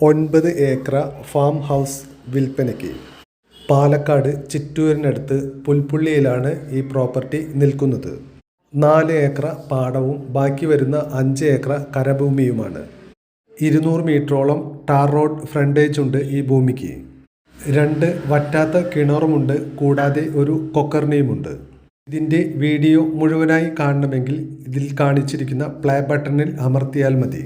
9 acre farm house വിൽപ്പനയ്ക്ക്. പാലക്കാട് ചിറ്റൂരിനടുത്ത് പുൽപ്പള്ളിയിലാണ് ഈ property നിൽക്കുന്നത്. 4 ഏക്കർ പാടവും ബാക്കി വരുന്ന 5 ഏക്കർ കരഭൂമിയുമാണ്. 200 മീറ്ററോളം ടാർ റോഡ് ഫ്രണ്ടേജ് ഉണ്ട് ഈ ഭൂമിക്ക്. 2 വറ്റാത്ത കിണറുമുണ്ട്, കൂടാതെ ഒരു കൊക്കർണിയുമുണ്ട്. ഇതിൻ്റെ വീഡിയോ മുഴുവനായി കാണണമെങ്കിൽ ഇതിൽ കാണിച്ചിരിക്കുന്ന പ്ലേ ബട്ടണിൽ അമർത്തിയാൽ മതി.